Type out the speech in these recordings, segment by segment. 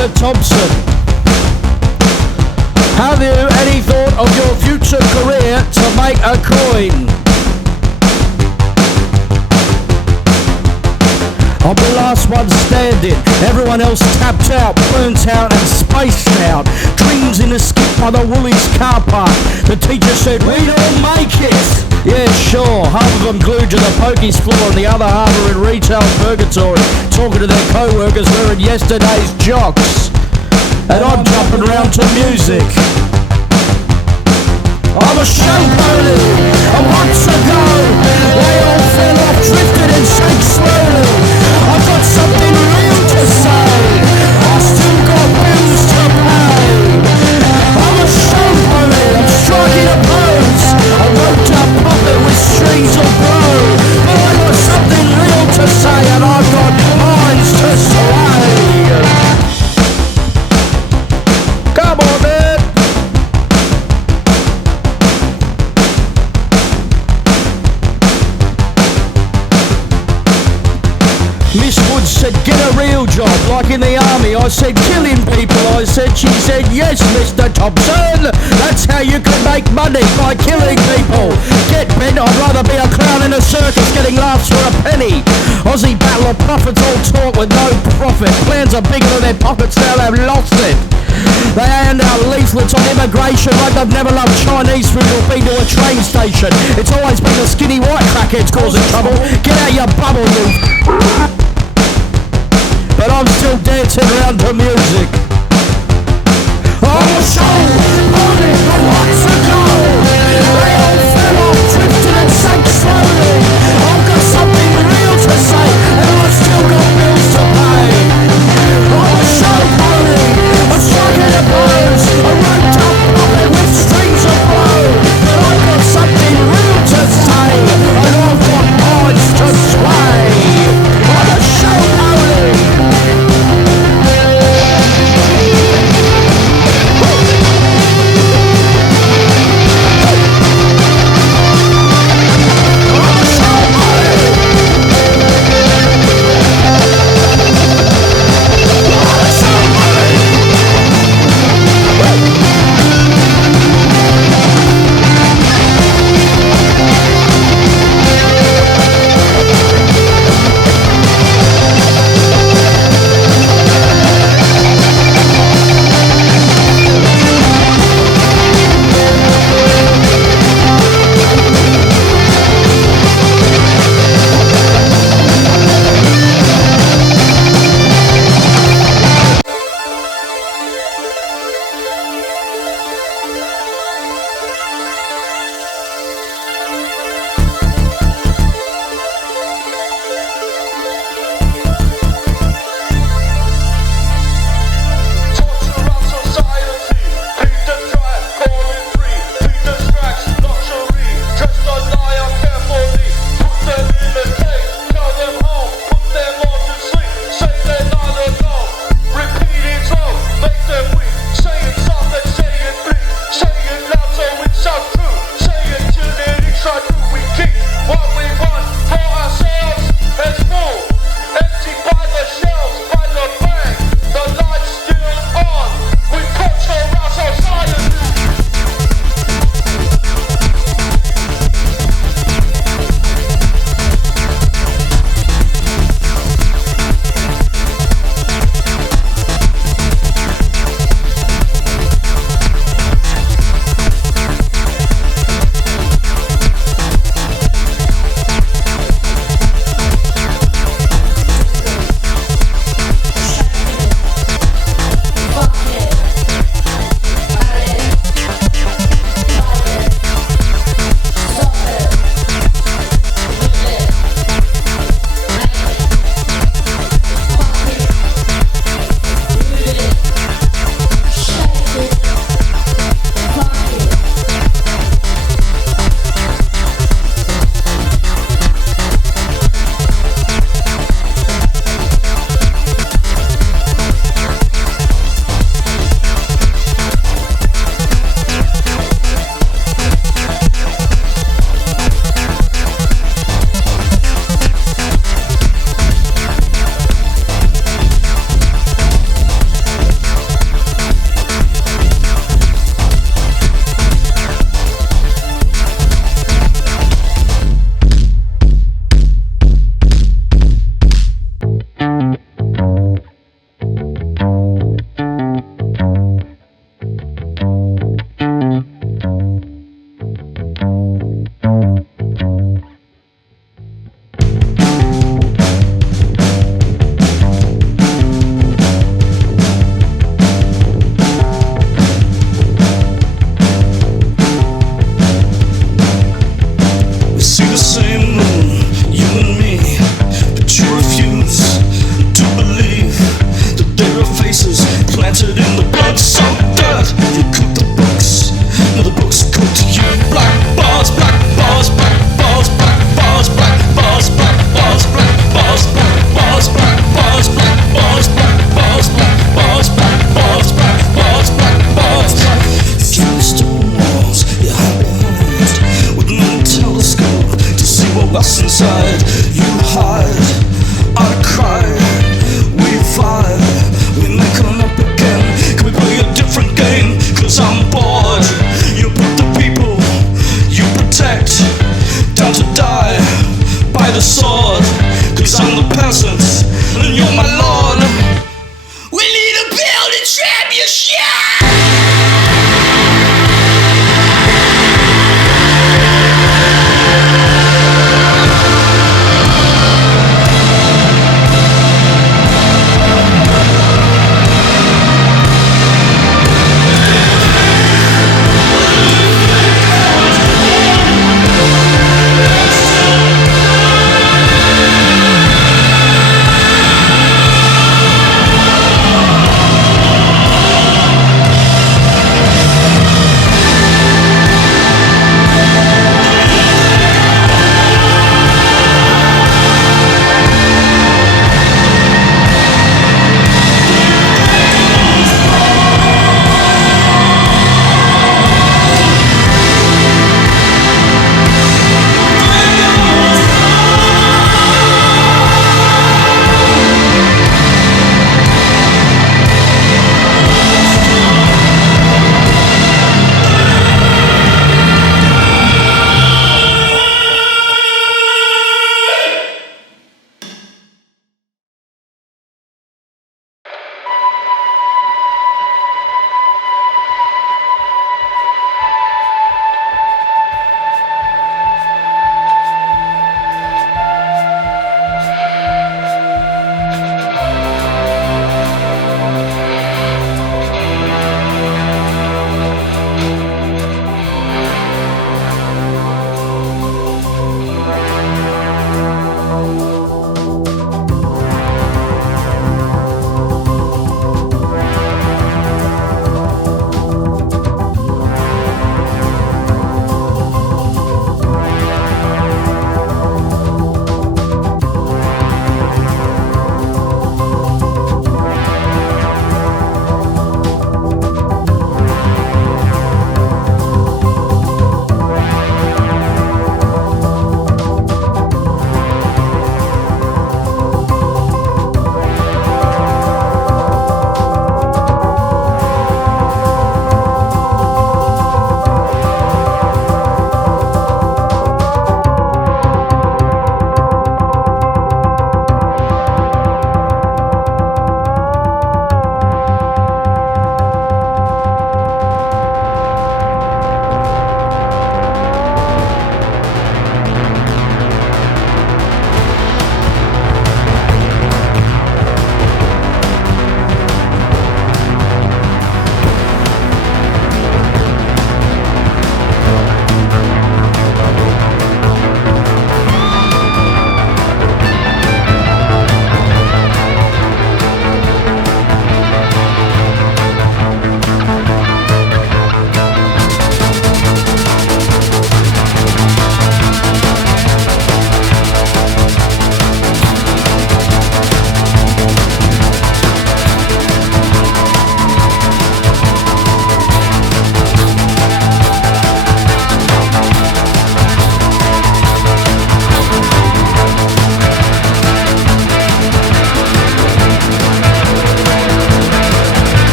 Mr. Thompson. Have you any thought of your future career to make a coin? I'm the last one standing, everyone else tapped out, burnt out and spaced out. Dreams in a skip by the Woolies car park. The teacher said, we don't make it. Yeah, sure, half of them glued to the pokies floor and the other half are in retail purgatory, talking to their co-workers wearing yesterday's jocks. And I'm jumping around to music. I'm a show pony, a months ago, they all fell off, drifted and sank slowly. I've got something real to say, I still got bills to pay. I'm a show pony, I'm striking a pose, I wrote a puppet with strings of blow. But I got something real to say and I've got minds to sway. Come on man. Miss Wood said, get a real job, like in the army. I said, killing people. She said, yes, Mr. Thompson. That's how you can make money, by killing people. Get bent, I'd rather be a clown in a circus getting laughs for a penny. Aussie battle of prophets all talk with no profit. Plans are bigger than their pockets, now they've lost it. They hand out leaflets on immigration like they've never loved Chinese food or been to a train station. It's always been the skinny white crackheads causing trouble. Get out your bubble, you. But I'm still dancing around to music. I'm a show pony from months ago. They all fell off, drifted and sank slowly. I've got something real to say, and I've still got bills to pay. I'm a show pony, I'm striking a pose, a roped up puppet with strings of blow. But I've got something real to say, and I've got minds to sway. I'm a show pony.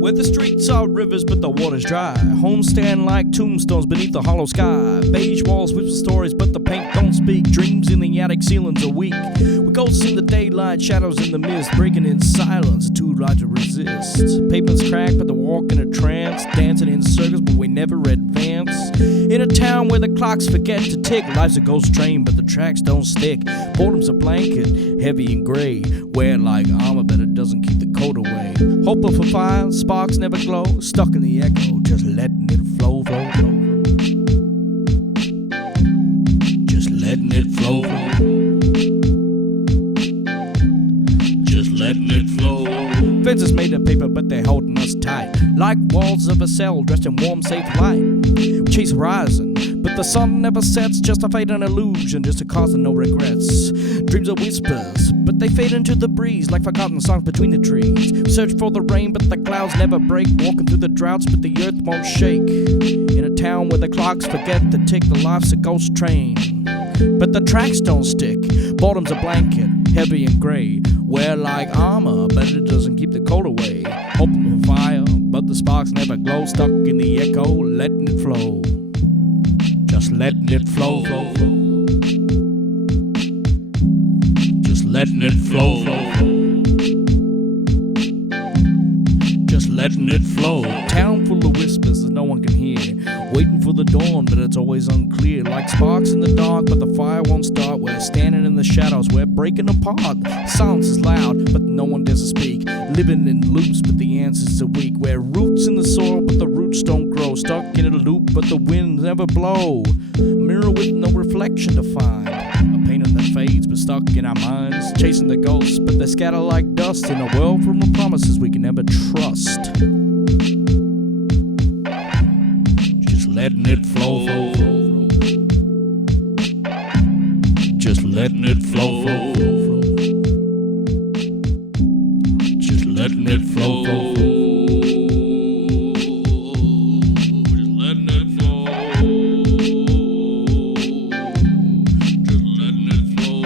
Where the streets are rivers but the water's dry. Homes stand like tombstones beneath the hollow sky. Beige walls whisper stories but the paint don't speak. Dreams in the attic ceilings are weak. With ghosts in the daylight, shadows in the mist, breaking in silence, too large to resist. Pavements crack but they walk in a trance, dancing in circles but we never advance. In a town where the clocks forget to tick, life's a ghost train but the tracks don't stick. Boredom's a blanket, heavy and gray, wear like armor but it doesn't keep the cold away. Hope of a fire, sparks never glow, stuck in the echo, just letting it flow, flow, flow. Just letting it flow, just letting it flow. Fences made of paper but they're holding us tight, like walls of a cell dressed in warm safe light. We chase horizon but the sun never sets, just a fate and illusion, just a cause and no regrets. Dreams are whispers but they fade into the breeze like forgotten songs between the trees. We search for the rain but the clouds never break, walking through the droughts but the earth won't shake. In a town where the clocks forget to tick, the life's a ghost train but the tracks don't stick. Boredom's a blanket, heavy and gray, wear like armor but it doesn't keep the cold away. Open for fire but the sparks never glow, stuck in the echo, letting it flow. Just letting it flow, flow, flow. Just letting it flow, flow, flow. Just letting it flow. Town full of whispers that no one can hear, waiting for the dawn but it's always unclear. Like sparks in the dark but the fire won't start. We're standing in the shadows, we're breaking apart. Silence is loud but no one dares to speak. Living in loops but the answers are weak. We're roots in the soil but the roots don't grow, stuck in a loop but the winds never blow. A mirror with no reflection to find, a painting that fades but stuck in our minds. Chasing the ghosts but they scatter like dust in a world full of promises we can never trust. Just letting it flow, flow, flow. Just letting it flow, flow, flow, flow. Just letting it flow, flow, flow. Just letting it flow. Just letting it flow.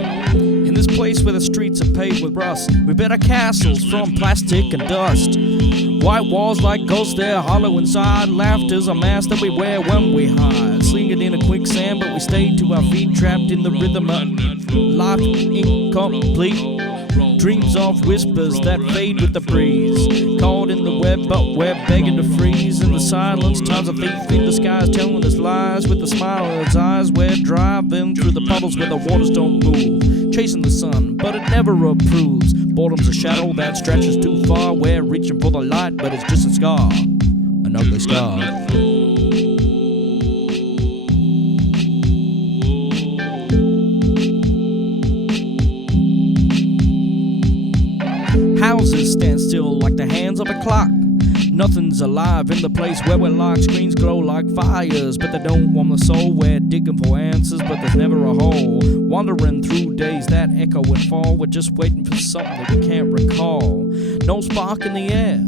In this place where the streets are paved with rust, we built our castles from plastic and dust. White walls like ghosts, they're hollow inside. Laughter's a mask that we wear when we hide. Slinging in a quicksand, but we stay to our feet, trapped in the rhythm of life incomplete. Dreams of whispers that fade with the breeze, caught in the web, but we're begging to freeze. In the silence, time's a thief in disguise, telling us lies with a smile in his eyes. We're driving through the puddles where the waters don't move, chasing the sun, but it never approves. Boredom's a shadow that stretches too far. We're reaching for the light, but it's just a scar, an ugly scar. Houses stand still like the hands of a clock. Nothing's alive in the place where we're locked. Screens glow like fires, but they don't warm the soul. We're digging for answers, but there's never a hole. Wandering through days that echo and fall. We're just waiting for something that we can't recall. No spark in the air,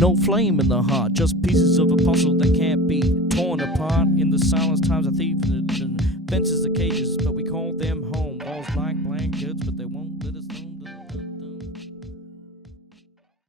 no flame in the heart. Just pieces of a puzzle that can't be torn apart. In the silence, time's a thief and fences are cages, but we call them home. Walls like blankets, but they won't